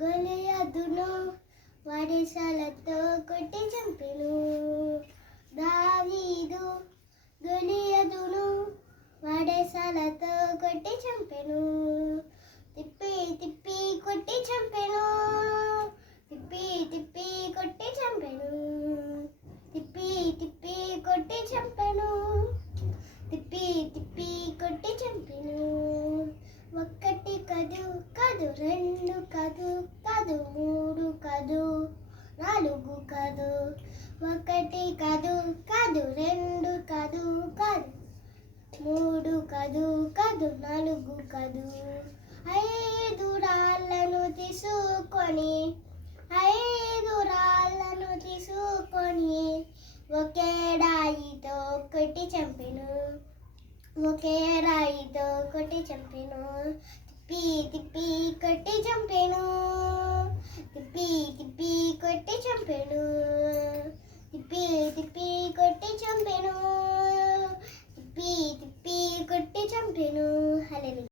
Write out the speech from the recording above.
గొలియాతును వడిసలతో కొట్టి చంపెను. దావీదు గొలియాతును వడిసలతో కొట్టి చంపెను. తిప్పి తిప్పి కొట్టి చంపెను. తిప్పి తిప్పి కొట్టి చంపెను. తిప్పి తిప్పి కొట్టి చంపెను. తిప్పి తిప్పి కొట్టి చంపెను. ఒక్కటి కాదు కాదు, రెండు కాదు కాదు, మూడు కాదు నాలుగు కాదు. ఒకటి కాదు కాదు, రెండు కాదు కాదు, మూడు కాదు కాదు, నాలుగు కాదు. 5 రాళ్ళను తీసుకొని, 5 రాళ్ళను తీసుకొని ఒకే రాయితో కొట్టి చంపెను. ఒకే రాయితో కొట్టి చంపెను. తిప్పి తిప్పి కొట్టి చంపెను. తిప్పి తిప్పి కొట్టి చంపెను. తిప్పి తిప్పి కొట్టి చంపెను. తిప్పి తిప్పి కొట్టి చంపెను. హల్లెలూయా.